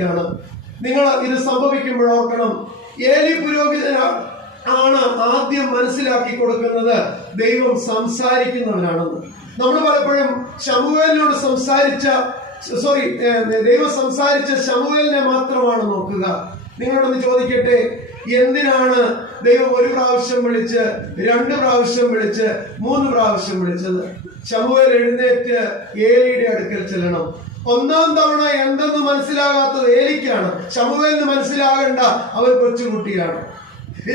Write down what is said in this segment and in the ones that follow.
ാണ് നിങ്ങൾ ഇത് സംഭവിക്കുമ്പോൾ ഓർക്കണം ഏലി പുരോഹിതനാണ് ആണ് ആദ്യം മനസ്സിലാക്കി കൊടുക്കുന്നത് ദൈവം സംസാരിക്കുന്നവനാണെന്ന്. നമ്മൾ പലപ്പോഴും ശമുവേലിനോട് സംസാരിച്ച സോറി ദൈവം സംസാരിച്ച ശമുവേലിനെ മാത്രമാണ് നോക്കുക. നിങ്ങളോടൊന്ന് ചോദിക്കട്ടെ എന്തിനാണ് ദൈവം ഒരു പ്രാവശ്യം വിളിച്ച് രണ്ട് പ്രാവശ്യം വിളിച്ച് മൂന്ന് പ്രാവശ്യം വിളിച്ചത്? ശമുവേൽ എഴുന്നേറ്റ് ഏലിയുടെ അടുക്കൽ ചെല്ലണം. ഒന്നാം തവണ എന്തെന്ന് ഏലിക്കാണ് ശമുവേലിന് മനസ്സിലാകേണ്ട അവൻ കൊച്ചുകുട്ടിയാണ്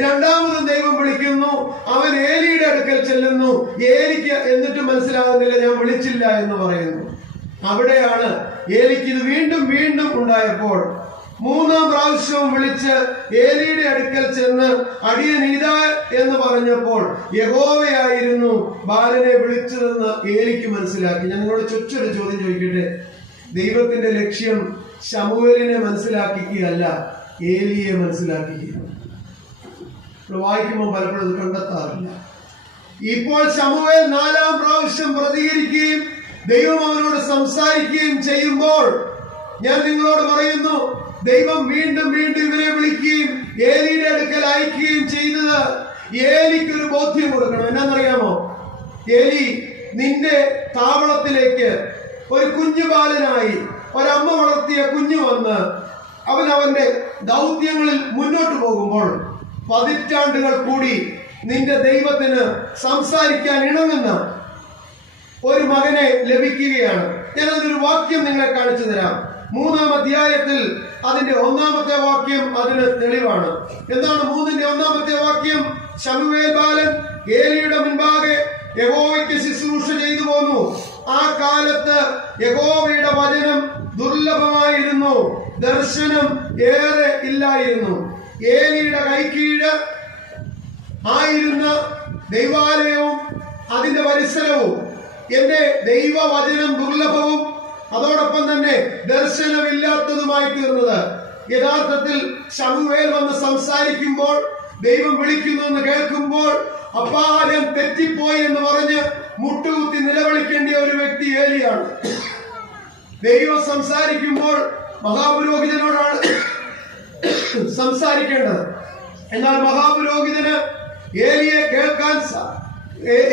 രണ്ടാമതും ദൈവം വിളിക്കുന്നു. അവൻ ഏലിയുടെ അടുക്കൽ ചെല്ലുന്നു. ഏലിക്ക് എന്നിട്ട് മനസ്സിലാകുന്നില്ല ഞാൻ വിളിച്ചില്ല എന്ന് പറയുന്നു. അവിടെയാണ് ഏലിക്ക് ഇത് വീണ്ടും വീണ്ടും ഉണ്ടായപ്പോൾ മൂന്നാം പ്രാവശ്യവും വിളിച്ച് ഏലിയുടെ അടുക്കൽ ചെന്ന് അടിയൻ ഇതാ എന്ന് പറഞ്ഞപ്പോൾ യഹോവയായിരുന്നു ബാലനെ വിളിച്ചതെന്ന് ഏലിക്ക് മനസ്സിലാക്കി. ഞാൻ നിങ്ങളോട് ചുറ്റൊരു ചോദ്യം ചോദിക്കട്ടെ? ദൈവത്തിന്റെ ലക്ഷ്യം ശമുവേലിനെ മനസ്സിലാക്കിക്കുകയല്ല ഏലിയെ മനസ്സിലാക്കുക വായിക്കുമ്പോൾ പലപ്പോഴും അത് കണ്ടെത്താറില്ല. ഇപ്പോൾ ശമുവേൽ നാലാം പ്രാവശ്യം പ്രതികരിക്കുകയും ദൈവം അവനോട് സംസാരിക്കുകയും ചെയ്യുമ്പോൾ ഞാൻ നിങ്ങളോട് പറയുന്നു ദൈവം വീണ്ടും വീണ്ടും ഇവരെ വിളിക്കുകയും ഏലിയുടെ അടുക്കൽ അയക്കുകയും ചെയ്തത് ഏലിക്കൊരു ബോധ്യം കൊടുക്കണം. എന്നാന്നറിയാമോ? ഏലി നിന്റെ താവളത്തിലേക്ക് ഒരു കുഞ്ഞു ബാലനായി ഒരമ്മ വളർത്തിയ കുഞ്ഞു വന്ന് അവൻ അവന്റെ ദൗത്യങ്ങളിൽ മുന്നോട്ട് പോകുമ്പോൾ പതിറ്റാണ്ടുകൾ കൂടി നിന്റെ ദൈവത്തിന് സംസാരിക്കാൻ ഇണങ്ങുന്ന ഒരു മകനെ ലഭിക്കുകയാണ്. ഞാൻ അതിനൊരു വാക്യം നിങ്ങളെ കാണിച്ചു തരാം. മൂന്നാം അധ്യായത്തിൽ അതിന്റെ ഒന്നാമത്തെ വാക്യം അതിന് തെളിവാണ്. എന്താണ് മൂന്നിന്റെ ഒന്നാമത്തെ വാക്യം? ശമുവേൽ ബാലൻ ഏലിയുടെ മുൻപാകെ യഹോവയ്ക്ക് ശുശ്രൂഷ ചെയ്തു പോന്നു. ആ കാലത്ത് യഹോവയുടെ വചനം ദുർലഭമായിരുന്നു. ദർശനം ഏറെ ഇല്ലായിരുന്നു. ഏലിയുടെ കൈക്കീഴ് ആയിരുന്ന ദൈവാലയവും അതിന്റെ പരിസരവും. എന്റെ ദൈവവചനം ദുർലഭവും അതോടൊപ്പം തന്നെ ദർശനമില്ലാത്തതുമായി തീർന്നത്. യഥാർത്ഥത്തിൽ ശമുവേൽ വന്ന് സംസാരിക്കുമ്പോൾ ദൈവം വിളിക്കുന്നു എന്ന് കേൾക്കുമ്പോൾ അപ്പാരം തെറ്റിപ്പോയി എന്ന് പറഞ്ഞ് മുട്ടുകുത്തി നിലവിളിക്കേണ്ട ഒരു വ്യക്തി ഏലിയാണ്. ദൈവം സംസാരിക്കുമ്പോൾ മഹാപുരോഹിതനോടാണ് സംസാരിക്കേണ്ടത്. എന്നാൽ മഹാപുരോഹിതന് ഏലിയെ കേൾക്കാൻ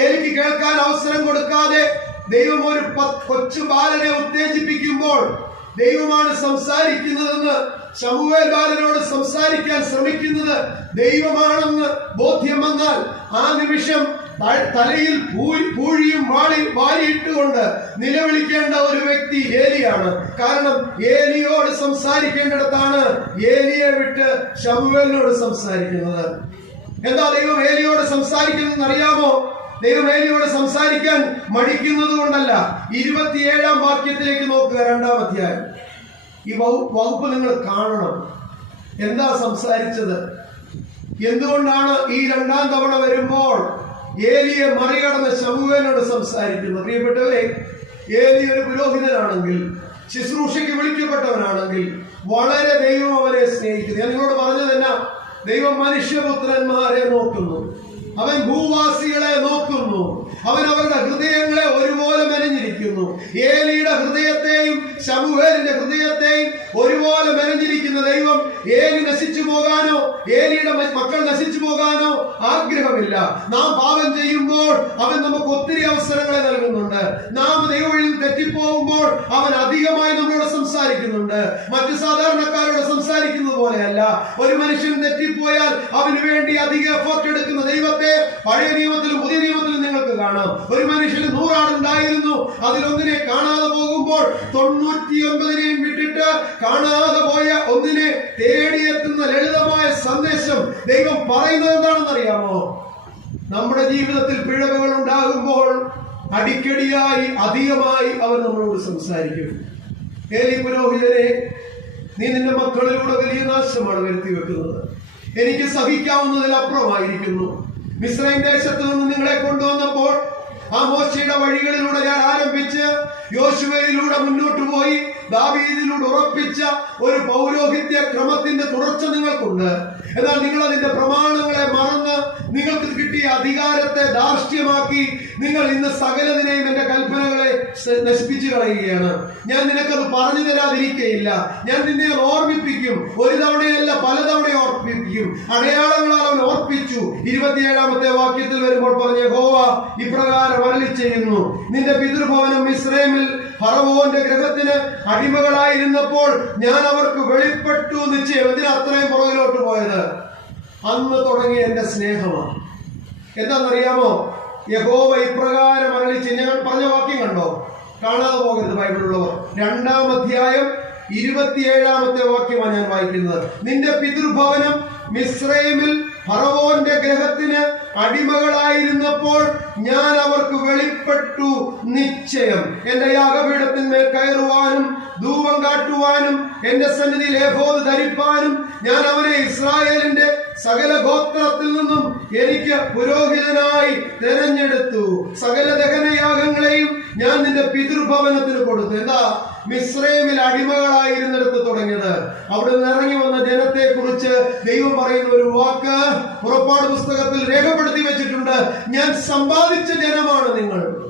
എനിക്ക് കേൾക്കാൻ അവസരം കൊടുക്കാതെ ദൈവം ഒരു കൊച്ചു ബാലനെ ഉത്തേജിപ്പിക്കുമ്പോൾ ദൈവമാണ് സംസാരിക്കുന്നതെന്ന് ശമുവേൽ ബാലനോട് സംസാരിക്കാൻ ശ്രമിക്കുന്നത് ദൈവമാണെന്ന് ബോധ്യം വന്നാൽ ആ നിമിഷം തലയിൽ പൂഴി- പൂഴിയും വാളി വാരിയിട്ടുകൊണ്ട് നിലവിളിക്കേണ്ട ഒരു വ്യക്തി ഏലിയാണ്. കാരണം ഏലിയോട് സംസാരിക്കേണ്ടിടത്താണ് ഏലിയെ വിട്ട് ഷമുവേലിനോട് സംസാരിക്കുന്നത്. എന്താ ദൈവം ഏലിയോട് സംസാരിക്കുന്നതെന്ന് അറിയാമോ ദൈവം ഏലിയോട് സംസാരിക്കാൻ മടിക്കുന്നത് കൊണ്ടല്ല ഇരുപത്തിയേഴാം വാക്യത്തിലേക്ക് നോക്കുക രണ്ടാം അധ്യായം. ഈ വകുപ്പ് നിങ്ങൾ കാണണം. എന്താ സംസാരിച്ചത്? എന്തുകൊണ്ടാണ് ഈ രണ്ടാം തവണ വരുമ്പോൾ ഏലിയെ മറികടന്ന് ശമുവേനോട് സംസാരിക്കുന്നു. പ്രിയപ്പെട്ടവരെ ഏലി ഒരു പുരോഹിതനാണെങ്കിൽ ശുശ്രൂഷയ്ക്ക് വിളിക്കപ്പെട്ടവനാണെങ്കിൽ വളരെ ദൈവം അവരെ സ്നേഹിക്കുന്നു. ഞാൻ നിങ്ങളോട് പറഞ്ഞത് എന്നാ? ദൈവം മനുഷ്യപുത്രന്മാരെ നോക്കുന്നു. അവൻ ഭൂവാസികളെ നോക്കുന്നു. അവൻ അവരുടെ ഹൃദയങ്ങളെ ഒരുപോലെ മെനഞ്ഞിരിക്കുന്നു. ഏലിയുടെ ഹൃദയത്തെയും ശമുവേലിന്റെ ഹൃദയത്തെയും ഒരുപോലെ മെനഞ്ഞിരിക്കുന്ന ദൈവം ഏലി നശിച്ചു പോകാനോ ഏലിയുടെ മക്കൾ നശിച്ചു പോകാനോ ആഗ്രഹമില്ല. നാം പാപം ചെയ്യുമ്പോൾ അവൻ നമുക്ക് ഒത്തിരി അവസരങ്ങളെ നൽകുന്നുണ്ട്. നാം ദൈവവഴിയിൽ തെറ്റിപ്പോകുമ്പോൾ അവൻ അധികമായി നമ്മളോട് സംസാരിക്കുന്നുണ്ട്. മറ്റു സാധാരണക്കാരോട് സംസാരിക്കുന്നത് പോലെയല്ല. ഒരു മനുഷ്യൻ തെറ്റിപ്പോയാൽ അവന് വേണ്ടി അധിക എഫോർട്ട് എടുക്കുന്ന ദൈവത്തെ പഴയ നിയമത്തിലും പുതിയ നിയമത്തിലും കാണാം. ഒരു മനുഷ്യന് നൂറാടുണ്ടായിരുന്നു അതിലൊന്നിനെ കാണാതെ പോകുമ്പോൾ തൊണ്ണൂറ്റി ഒൻപതിനെയും വിട്ടിട്ട് കാണാതെ പോയ ഒന്നിനെ തേടിയെത്തുന്ന ലളിതമായ സന്ദേശം ദൈവം പറയുന്നത് എന്താണെന്ന് അറിയാമോ നമ്മുടെ ജീവിതത്തിൽ പിഴവുകൾ ഉണ്ടാകുമ്പോൾ അടിക്കടിയായി അധികമായി അവൻ നമ്മളോട് സംസാരിക്കും. ഏലി പുരോഹിതരെ നീ നിന്റെ മക്കളിലൂടെ വലിയ നാശമാണ് വരുത്തി വെക്കുന്നത് എനിക്ക് സഹിക്കാവുന്നതിലപ്പുറമായിരിക്കുന്നു. മിശ്രൈം ദേശത്ത് നിന്ന് നിങ്ങളെ കൊണ്ടുവന്നപ്പോൾ ആ മോശയുടെ വഴികളിലൂടെ ഞാൻ ആരംഭിച്ച് യോശുവയിലൂടെ മുന്നോട്ട് പോയി. ദാവീദിലൂടെ ഉറപ്പിച്ച ഒരു പൗരോഹിത്യ ക്രമത്തിന്റെ തുടർച്ച നിങ്ങൾക്കുണ്ട്. എന്നാൽ നിങ്ങൾ അതിന്റെ പ്രമാണങ്ങളെ മറന്ന് നിങ്ങൾക്ക് കിട്ടിയ അധികാരത്തെ ധാർഷ്ട്യമാക്കി നിങ്ങൾ ഇന്ന് സകലതിനെയും എന്റെ കൽപ്പനകളെ നശിപ്പിച്ചു കളയുകയാണ്. ഞാൻ നിനക്കത് പറഞ്ഞു തരാതിരിക്കയില്ല. ഞാൻ നിന്നെ ഓർമ്മിപ്പിക്കും. ഒരു തവണയല്ല പലതവണ ഓർമ്മിപ്പിക്കും. അടയാളങ്ങളാൽ അവൻ ഓർപ്പിച്ചു. ഇരുപത്തിയേഴാമത്തെ വാക്യത്തിൽ വരുമ്പോൾ പറഞ്ഞ ഹോവ ഇപ്രകാരം അരളി ചെയ്യുന്നു നിന്റെ പിതൃഭവനം ഇസ്രേമിൽ ഫറവോന്റെ ഗ്രഹത്തിന് അടിമകളായിരുന്നപ്പോൾ ഞാൻ അവർക്ക് വെളിപ്പെട്ടു നിശ്ചയം എന്തിനാ അത്രയും പുറകിലോട്ട് പോയത്? അന്ന് തുടങ്ങിയ എന്റെ സ്നേഹമാണ്. എന്താണെന്നറിയാമോ? യഹോവ ഇപ്രകാരം അരളിച്ച് ഞങ്ങൾ പറഞ്ഞ വാക്യം കണ്ടോ? കാണാതെ പോകരുത് ബൈബിളുള്ളവർ രണ്ടാം അധ്യായം ഇരുപത്തിയേഴാമത്തെ വാക്യമാണ് ഞാൻ വായിക്കുന്നത്. നിന്റെ പിതൃഭവനം മിശ്രൈമിൽ ഫറവോന്റെ ഗ്രഹത്തിന് അടിമകളായിരുന്നപ്പോൾ ഞാൻ അവർക്ക് വെളിപ്പെട്ടു നിശ്ചയം. എന്റെ യാഗപീഠത്തിന്മേൽ കയറുവാനും ധൂപം കാട്ടുവാനും എന്റെ സന്നിധിയിൽ ഏഭോത് ധരിപ്പാനും ഞാൻ അവനെ ഇസ്രായേലിന്റെ സകല ഗോത്രത്തിൽ നിന്നും എനിക്ക് പുരോഹിതനായി തെരഞ്ഞെടുത്തു. സകല ദഹനയാഗങ്ങളെയും ഞാൻ നിന്റെ പിതൃഭവനത്തിന് കൊടുത്തു. എന്താ? മിശ്രമിൽ അടിമകളായിരുന്നിടത്ത് തുടങ്ങിയത്. അവിടെ നിന്ന് ഇറങ്ങി വന്ന ജനത്തെ കുറിച്ച് ദൈവം പറയുന്ന ഒരു വാക്ക് പുറപ്പാട് പുസ്തകത്തിൽ രേഖപ്പെടുത്തി വെച്ചിട്ടുണ്ട്. ഞാൻ സമ്പാദിച്ച ജനമാണ് നിങ്ങൾ.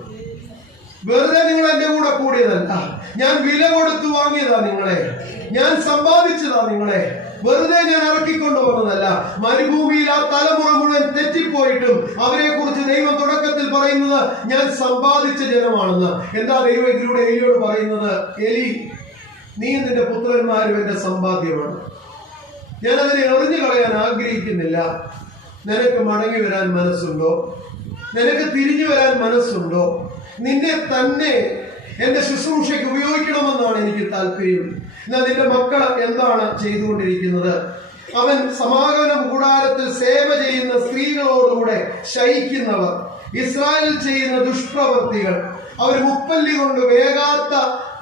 വെറുതെ നിങ്ങൾ എന്റെ കൂടെ കൂടിയതല്ല. ഞാൻ വില കൊടുത്തു വാങ്ങിയതാ നിങ്ങളെ. ഞാൻ സമ്പാദിച്ചതാ നിങ്ങളെ. വെറുതെ ഞാൻ ഇറക്കിക്കൊണ്ടു വന്നതല്ല മരുഭൂമിയിൽ ആ തലമുറ മുഴുവൻ തെറ്റിപ്പോയിട്ടും അവരെ കുറിച്ച് ദൈവം തുടക്കത്തിൽ പറയുന്നത് ഞാൻ സമ്പാദിച്ച ജനമാണെന്ന്. എന്താ ദൈവം ഇതിലൂടെ എലിയോട് പറയുന്നത്? എലി നീ നിന്റെ പുത്രന്മാരും എന്റെ സമ്പാദ്യമാണ്. ഞാൻ അതിനെ എറിഞ്ഞു കളയാൻ ആഗ്രഹിക്കുന്നില്ല. നിനക്ക് മടങ്ങി വരാൻ മനസ്സുണ്ടോ? നിനക്ക് തിരിഞ്ഞു വരാൻ മനസ്സുണ്ടോ? നിന്നെ തന്നെ എന്റെ ശുശ്രൂഷയ്ക്ക് ഉപയോഗിക്കണമെന്നാണ് എനിക്ക് താല്പര്യം. എന്നാൽ നിന്റെ മക്കൾ എന്താണ് ചെയ്തുകൊണ്ടിരിക്കുന്നത്? അവൻ സമാഗമന കൂടാരത്തിൽ സേവ ചെയ്യുന്ന സ്ത്രീകളോടുകൂടെ ശയിക്കുന്നവർ ഇസ്രായേൽ ചെയ്യുന്ന ദുഷ്പ്രവൃത്തികൾ അവർ മുപ്പല്ലി കൊണ്ട് വേകാത്ത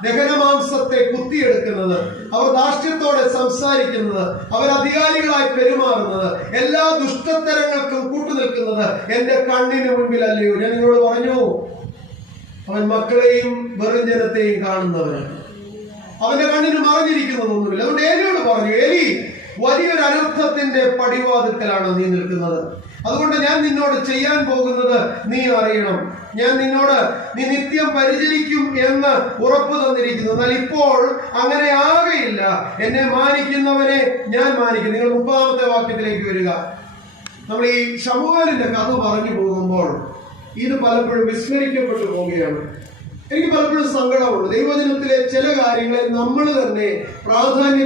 ദഹനമാംസത്തെ കുത്തിയെടുക്കുന്നത് അവർ ദാഷ്ട്യത്തോടെ സംസാരിക്കുന്നത് അവർ അധികാരികളായി പെരുമാറുന്നത് എല്ലാ ദുഷ്ടത്തരങ്ങൾക്കും കൂട്ടുനിൽക്കുന്നത് എന്റെ കണ്ണിന് മുൻപിലല്ലയോ. ഞാൻ നിങ്ങളോട് പറഞ്ഞു അവൻ മക്കളെയും വെറും ജനത്തെയും കാണുന്നവനാണ്. അവന്റെ കണ്ണിന് മറഞ്ഞിരിക്കുന്നതൊന്നുമില്ല. അതുകൊണ്ട് ഏലിയോട് പറഞ്ഞു ഏലി അനർത്ഥത്തിന്റെ പടിവാതിക്കലാണ് നീ നിൽക്കുന്നത്. അതുകൊണ്ട് ഞാൻ നിന്നോട് ചെയ്യാൻ പോകുന്നത് നീ അറിയണം. ഞാൻ നിന്നോട് നീ നിത്യം പരിചരിക്കും എന്ന് ഉറപ്പ് തന്നിരിക്കുന്നു. എന്നാൽ ഇപ്പോൾ അങ്ങനെ ആകയില്ല. എന്നെ മാനിക്കുന്നവനെ ഞാൻ മാനിക്കും. നിങ്ങൾ മുപ്പതാമത്തെ വാക്യത്തിലേക്ക് വരിക. നമ്മൾ ഈ ശമുവാലിന്റെ കഥ പറഞ്ഞു പോകുമ്പോൾ ഇത് പലപ്പോഴും വിസ്മരിക്കപ്പെട്ടു പോവുകയാണ്. എനിക്ക് പലപ്പോഴും സങ്കടമുണ്ട്. ദൈവജനത്തിലെ ചില കാര്യങ്ങളെ നമ്മൾ തന്നെ പ്രാധാന്യം